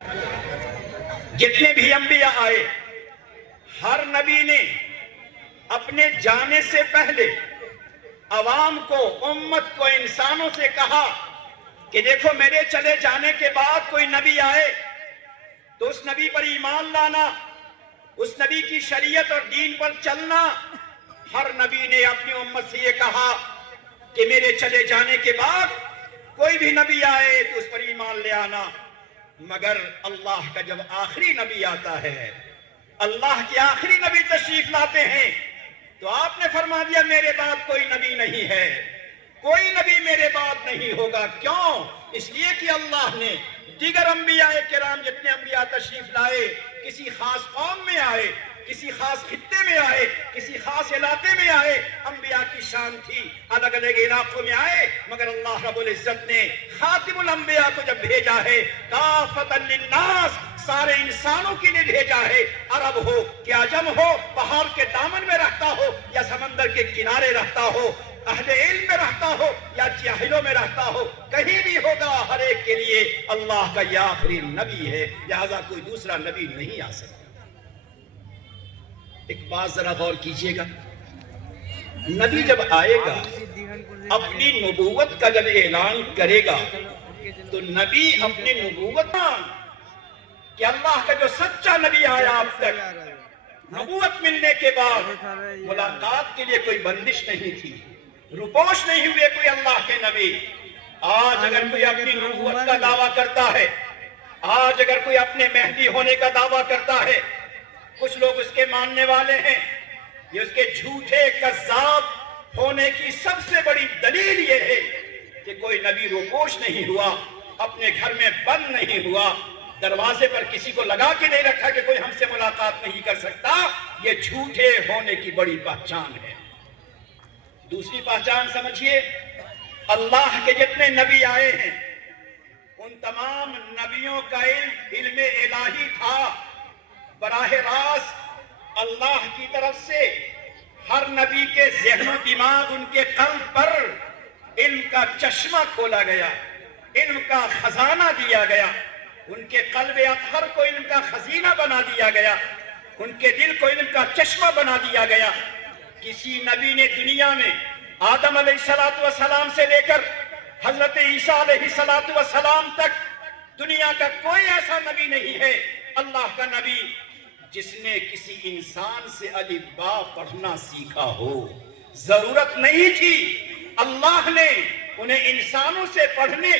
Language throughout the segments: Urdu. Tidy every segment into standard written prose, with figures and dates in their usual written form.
جتنے بھی انبیاء آئے، ہر نبی نے اپنے جانے سے پہلے عوام کو، امت کو، انسانوں سے کہا کہ دیکھو میرے چلے جانے کے بعد کوئی نبی آئے تو اس نبی پر ایمان لانا، اس نبی کی شریعت اور دین پر چلنا۔ ہر نبی نے اپنی امت سے یہ کہا کہ میرے چلے جانے کے بعد کوئی بھی نبی آئے تو اس پر ایمان لے آنا۔ مگر اللہ کا جب آخری نبی آتا ہے، اللہ کے آخری نبی تشریف لاتے ہیں، تو آپ نے فرما دیا میرے بعد کوئی نبی نہیں ہے، کوئی نبی میرے بعد نہیں ہوگا۔ کیوں؟ اس لیے کہ اللہ نے دیگر انبیاء کرام جتنے انبیاء تشریف لائے، کسی خاص قوم میں آئے، کسی خاص خطے میں آئے، کسی خاص علاقے میں آئے، انبیاء کی شان تھی، الگ الگ علاقوں میں آئے، مگر اللہ رب العزت نے خاتم الانبیاء کو جب بھیجا ہے کافۃ للناس، سارے انسانوں کے لیے بھیجا ہے، عرب ہو کہ عجم ہو، پہاڑ کے دامن میں رہتا ہو یا سمندر کے کنارے رہتا ہو، اہل علم میں رہتا ہو یا جاہلوں میں رہتا ہو، کہیں بھی ہوگا، ہر ایک کے لیے اللہ کا یہ آخری نبی ہے، لہذا کوئی دوسرا نبی نہیں آ سکتا۔ ایک بات ذرا غور کیجئے گا، نبی جب آئے گا، اپنی نبوت کا جب اعلان کرے گا، تو نبی اپنی نبوت کہ اللہ کا جو سچا نبی آیا اب تک، نبوت ملنے کے بعد ملاقات کے لیے کوئی بندش نہیں تھی، روپوش نہیں ہوئے کوئی اللہ کے نبی۔ آج اگر کوئی اپنی نبوت کا دعویٰ کرتا ہے، آج اگر کوئی اپنے مہدی ہونے کا دعویٰ کرتا ہے، کچھ لوگ اس کے ماننے والے ہیں، یہ اس کے جھوٹے کذاب ہونے کی سب سے بڑی دلیل یہ ہے کہ کوئی نبی روپوش نہیں ہوا، اپنے گھر میں بند نہیں ہوا، دروازے پر کسی کو لگا کے نہیں رکھا کہ کوئی ہم سے ملاقات نہیں کر سکتا۔ یہ جھوٹے ہونے کی بڑی پہچان ہے۔ دوسری پہچان سمجھیے، اللہ کے جتنے نبی آئے ہیں ان تمام نبیوں کا علم الہی تھا، براہ راست اللہ کی طرف سے ہر نبی کے ذہن و دماغ، ان کے قلب پر علم کا چشمہ کھولا گیا، علم کا خزانہ دیا گیا، ان کے قلب اطہر کو علم کا خزینہ بنا دیا گیا، ان کے دل کو علم کا چشمہ بنا دیا گیا۔ کسی نبی نے دنیا میں آدم علیہ السلام سے لے کر حضرت عیسیٰ علیہ السلام تک دنیا کا کوئی ایسا نبی نہیں ہے، اللہ کا نبی، جس نے کسی انسان سے الف با پڑھنا سیکھا ہو۔ ضرورت نہیں تھی، اللہ نے انہیں انسانوں سے پڑھنے،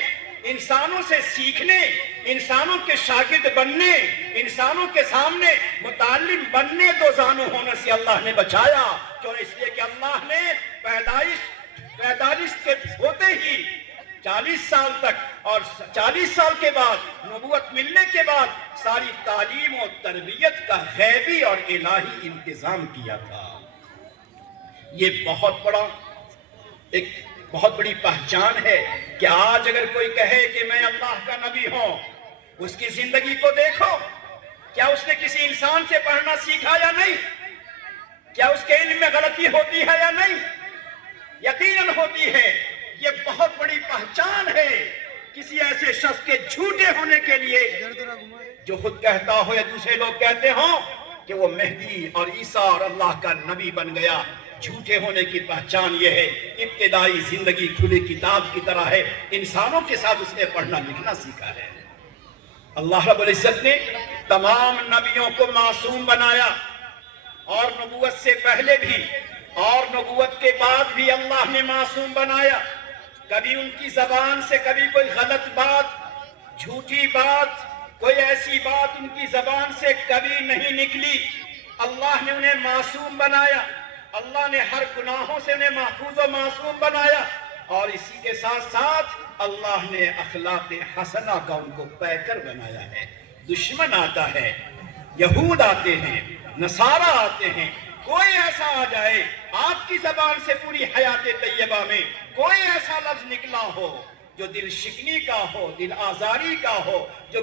انسانوں سے سیکھنے، انسانوں کے شاگرد بننے، انسانوں کے سامنے متعلم بننے دو زانو ہونے سے اللہ نے بچایا۔ کیوں؟ اس لیے کہ اللہ نے پیدائش کے ہوتے ہی 40 سال تک اور 40 سال کے بعد نبوت ملنے کے بعد ساری تعلیم و تربیت کا غیبی اور الہی انتظام کیا تھا۔ یہ بہت بڑی پہچان ہے کہ آج اگر کوئی کہے کہ میں اللہ کا نبی ہوں، اس کی زندگی کو دیکھو، کیا اس نے کسی انسان سے پڑھنا سیکھا یا نہیں؟ کیا اس کے علم میں غلطی ہوتی ہے یا نہیں؟ یقیناً ہوتی ہے۔ یہ بہت بڑی پہچان ہے کسی ایسے شخص کے جھوٹے ہونے کے لیے جو خود کہتا ہو یا دوسرے لوگ کہتے ہوں کہ وہ مہدی اور عیسیٰ اور اللہ کا نبی بن گیا۔ جھوٹے ہونے کی پہچان یہ ہے، ابتدائی زندگی کھلی کتاب کی طرح ہے، انسانوں کے ساتھ اس نے پڑھنا لکھنا سیکھا ہے۔ اللہ رب العزت نے تمام نبیوں کو معصوم بنایا، اور نبوت سے پہلے بھی اور نبوت کے بعد بھی اللہ نے معصوم بنایا۔ کبھی ان کی زبان سے کبھی کوئی غلط بات، جھوٹی بات، کوئی ایسی بات ان کی زبان سے کبھی نہیں نکلی۔ اللہ نے انہیں معصوم بنایا، اللہ نے ہر گناہوں سے انہیں محفوظ و معصوم بنایا، اور اسی کے ساتھ ساتھ اللہ نے اخلاق حسنہ کا ان کو پیکر بنایا ہے۔ دشمن آتا ہے، یہود آتے ہیں، نصارہ آتے ہیں، کوئی ایسا آ جائے آپ کی زبان سے پوری حیات طیبہ میں کوئی ایسا لفظ نکلا ہو جو دل شکنی کا ہو، دل آزاری کا ہو، جو